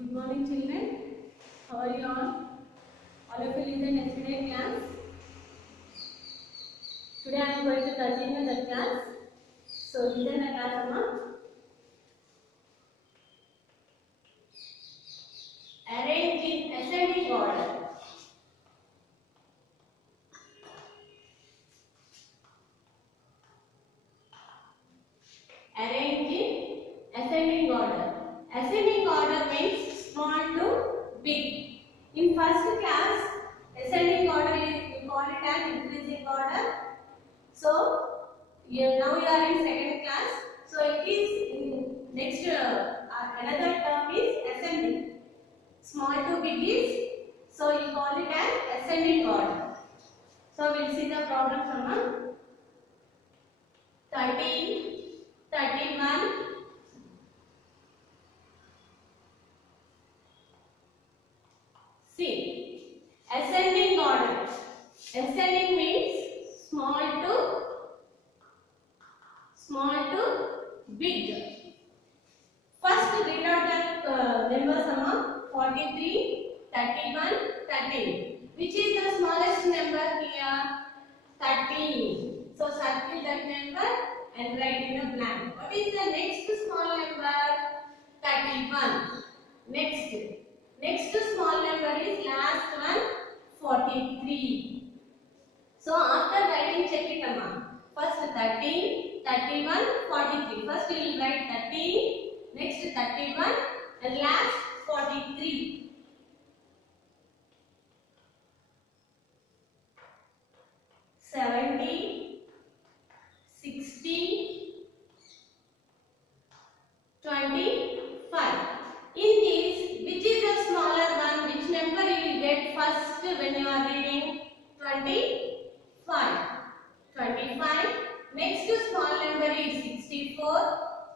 Good morning, children. How are you all? All of you listened yesterday class. Today I am going to continue the class. So listen the class, Amma. Arrange in ascending order. Arrange in ascending order. Ascending order means small to big. In first class, ascending order is we call it as increasing order. So now you are in second class. So it is in next another term is ascending. Small to big is, so you call it as ascending order. So we'll see the problem from 13, 31. See, ascending order. Ascending means small to big. First read out the numbers among 43, 31, 13. Which is the smallest number here? 13. So circle that number and write in a blank. What is the next small number? 31. Next small number is last one, 43. So after writing, check it among. First 13, 31, 43. First you will write 13, next 31 and last 43. $70, $60, $25. In this, which is the smaller one? Which number you will get first when you are reading? 25. 25. Next small number is 64.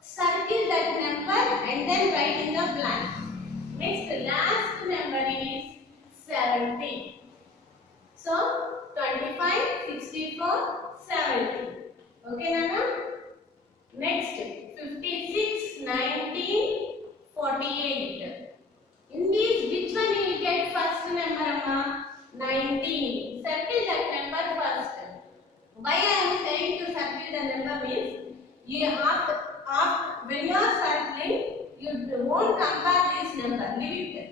Circle that number and then write in the blank. Next last number is 70. So 25, 64, 70. Okay, Nana? Next 56, 19, 48. In these, which one you will get first number, Amma? 19. Circle that number first. Why I am saying to circle the number means you have when you are circling, you won't compare this number. Leave it.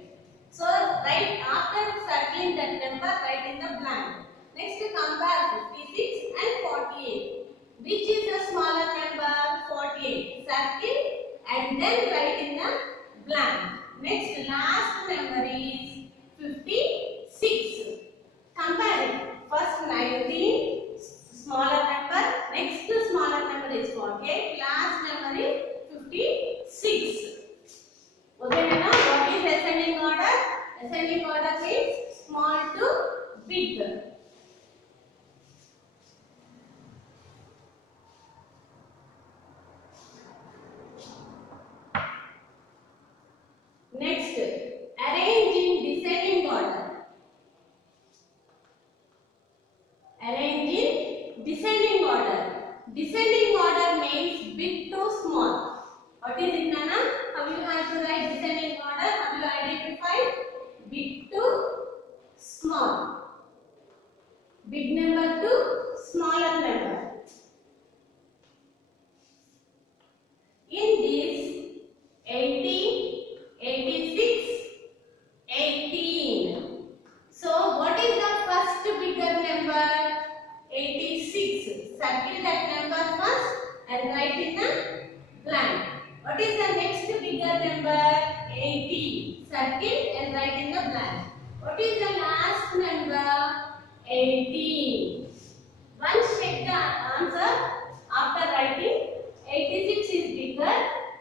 So right after circling that number, write in the blank. Next compare 56 and 48. Which is the smaller number? 48. Circle and then write in the blank. Next last number is 56. Compare it. First 19, smaller number. Next smaller number is 48. Last number is 56. Okay, Nana? What is ascending order? Ascending order means small to big. Next, arrange in descending order. Arrange in descending order. Descending order means big to small. What is it, Nana? How you have to write descending order? How you identify? Big to small. Big number to smaller number. In this, 80, 86, 18. So what is the first bigger number? 86. Circle that number first and write in the blank. What is the next bigger number? 80. Circle and write in the blank. What is the last number? 18. Once check the answer after writing. 86 is bigger.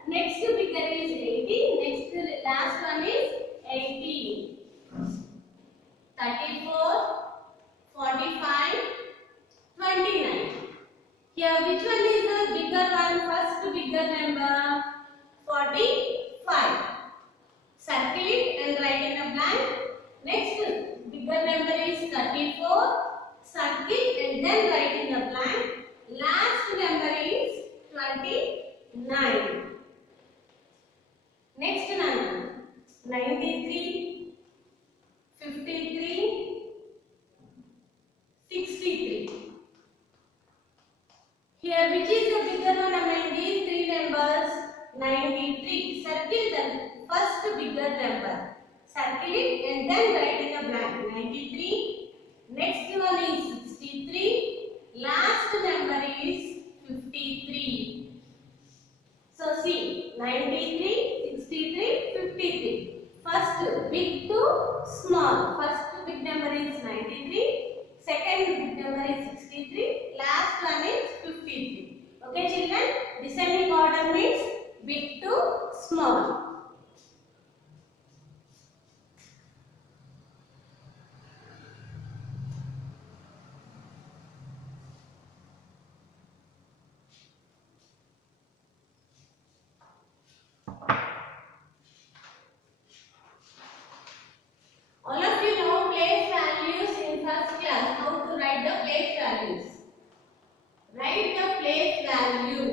Next bigger is 80. Next last one is 18. 34, 45, 29. Here which one is the bigger one? First bigger number 45. Circle it and write in a blank. Next bigger number is 34. Circle and then write in a blank. Last 93, 53, 63. Here, which is the bigger one among these three numbers? 93. Circle the first bigger number. Circle it and then write in a blank. 93. Next one is 63. Last number is 53. So see, 93, 63, 53. First big to small. First big number is 93. Second big number is 63. Last one is 53. Okay children, descending order means big to small. All of you know place values in first class. How to write the place values? Write the place value.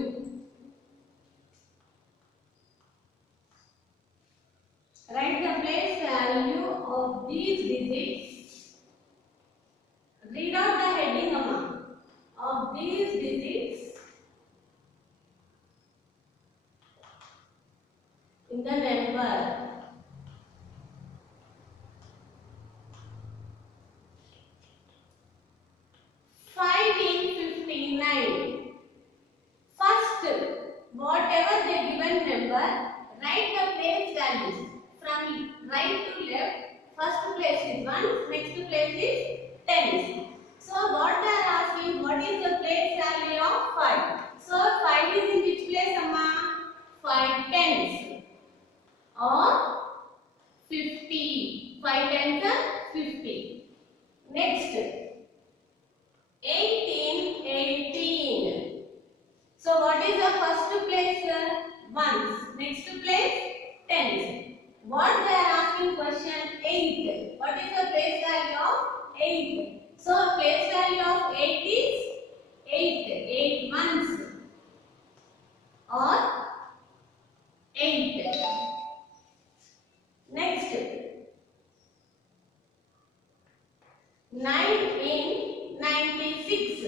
Write the place value of these digits. Read out the heading amount of these digits in the number. Whatever the given number, write the place values from right to left. First place is ones, next place is tens. So what they are asking, what is the place value of 5? So 5 is in which place, Amma? 5 tens or 50. 5 tens are 50. Next, 18, 18. So what is the first place? Ones. Next place, tens. What they are asking question 8. What is the place value of 8? So place value of 8 is 8. 8 ones or 8. Next, 9 in 96.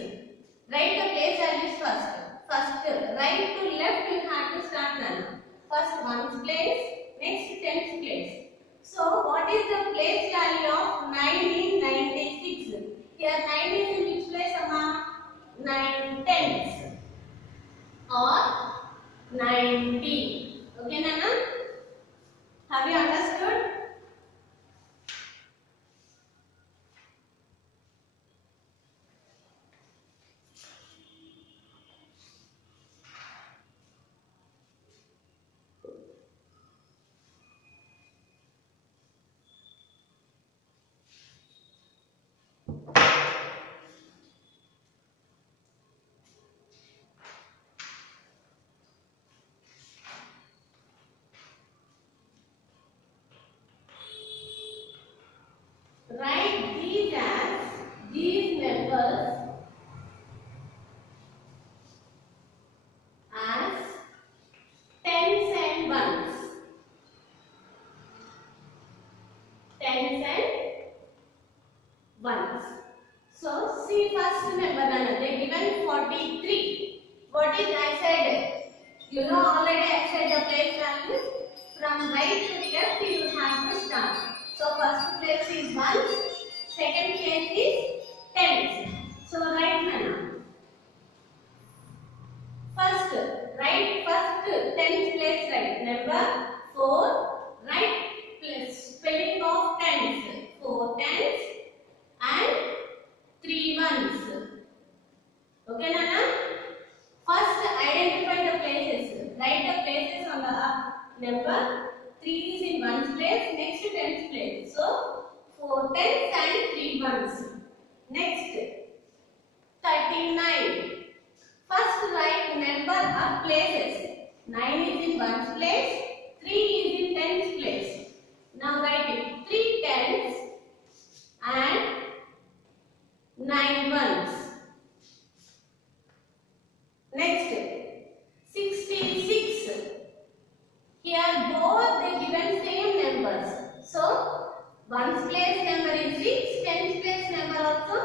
Write the place values first. First, right to left you have to start now. First ones place, next tens place. So what is the place value of 9 in 96? Here 9 is in which place, Amma? 9 tens or 90. Okay, Nana? Have you understood? Write these as these numbers as tens and ones. Tens and ones. So see first number, Nana. They given 43. What is I said? You know already I said the place values. From right to left you have to start. So first place is ones, second place is tens. So write Nana. First tens place write number 4. Write place spelling of tens. 4 tens and 3 ones. Okay, Nana? First identify the places. Write the places on the up number. 3 is in ones place, next tens place. So 4 tens and 3 ones. Next, 39. First write number of places. 9 is in ones place, 3 is in tens place. Now write it. 3 tens and 9 ones. Next, 66. Here both they given same numbers. place number is 6, tens place number also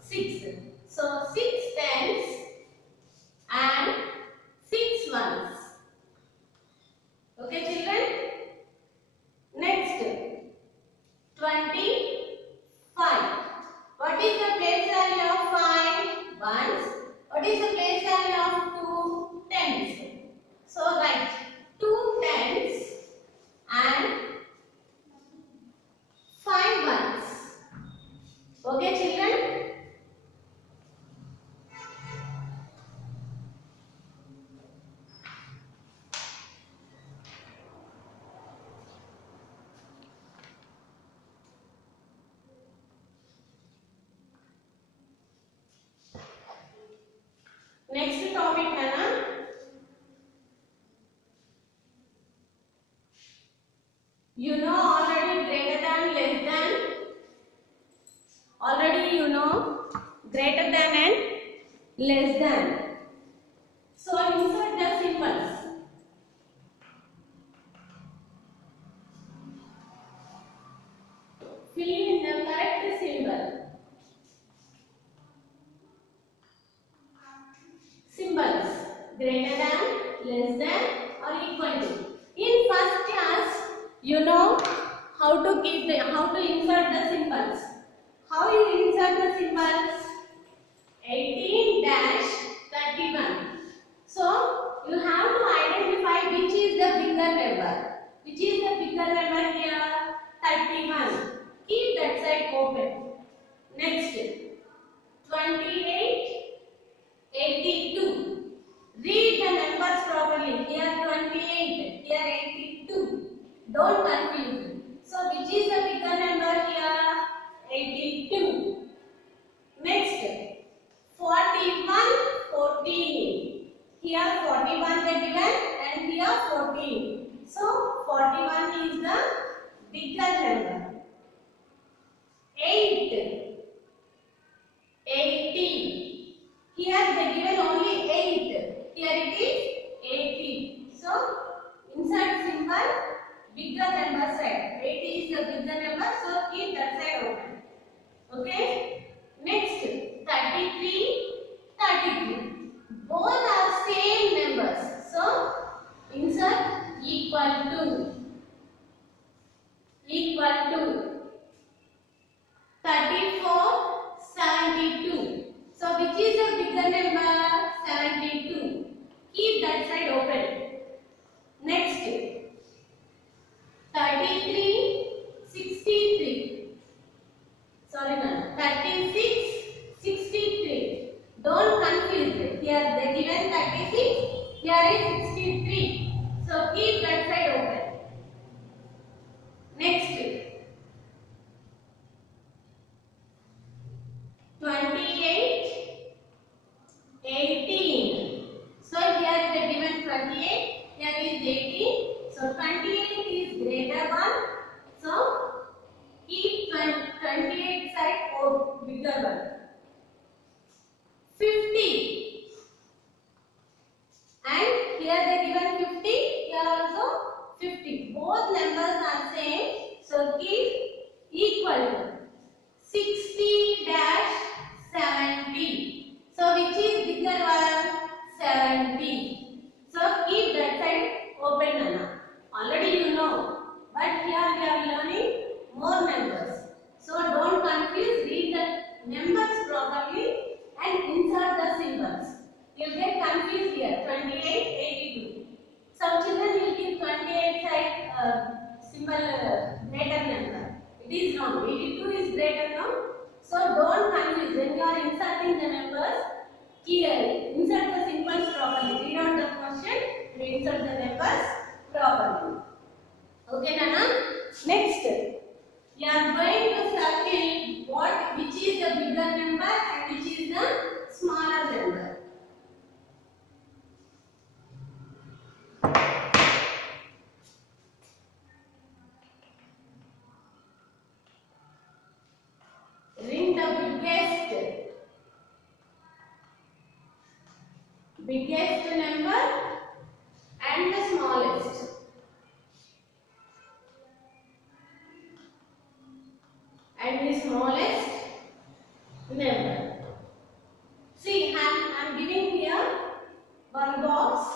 6. So 6 tens and 6 ones. Okay children. Next 25. What is the place value of 5 ones? What is the place value of 2 tens? So write 2 tens and 5 ones. Okay children. Next topic है ना, you know already greater than, less than. Already you know greater than and less than. So insert the symbols. Fill in the correct symbol. Symbols greater than, less than or equal to. In first class you know how to insert the symbols. How you insert the symbols? 18-31. So you have to identify which is the bigger number. Which is the bigger number here? 31. Keep that side open. Next 28, 82. Read the numbers properly. Here 28, here 82. Don't confuse. So which is the bigger number here? 82. Next 41, 14. Here 41 they given and here 14. So 41 is the bigger number. 8, 80. Here they given only 8. Here it is 80. So insert symbol bigger number side. 80 is the bigger number. So keep that side open. Okay. Next 33, 33. Both are same numbers. So insert equal to. 34, 72. So which is the bigger number? 72. Keep that side open. Next 33, 63. Sorry ma'am. 36, 63. Don't confuse it. Here they given 36. Here is 63. So keep that side open. Next 28, 18. So here they given 28. Here is 18. So 28 is greater one. So keep 28 side or bigger one. 50. And here they given 50. Here also 50. Both numbers are same. So keep equal to. 60-70. So which is bigger one? 70. So keep that side open Nana. Already you know. But here we are learning more numbers. So don't confuse. Read the numbers properly and insert the symbols. You get confused here. 28, 82. Some children will give 28 side symbol greater number. It is wrong. 82 is greater now. So don't confuse. When you are inserting the numbers, clearly insert the symbols properly. Read out the question. You insert the numbers properly. Okay, Nana. Next, you are going to circle which is the bigger number and which is the smaller number. Ring the biggest number and the smallest. and the smallest number. See, I'm giving here one box.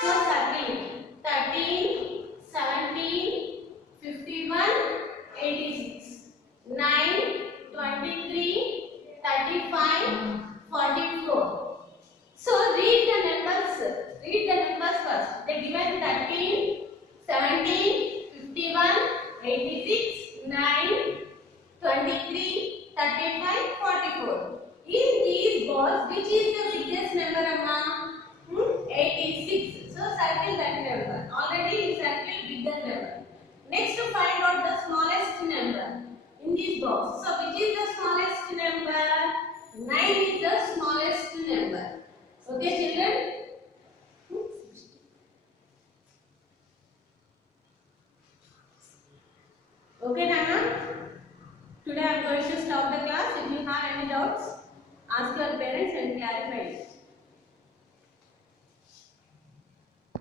So 13, 17, 51, 86, 9, 23, 35, 44. So read the numbers. Read the numbers first. They given 13, 17, 51, 86, 9, 23, 35, 44. In these balls, which is the biggest number, Amma? 86. So circle that number. Already you circle bigger number. Next to find out the smallest number in this box. So which is the smallest number? 9 is the smallest number. Okay, children? Okay, Nana? Today I am going to stop the class. If you have any doubts, ask your parents and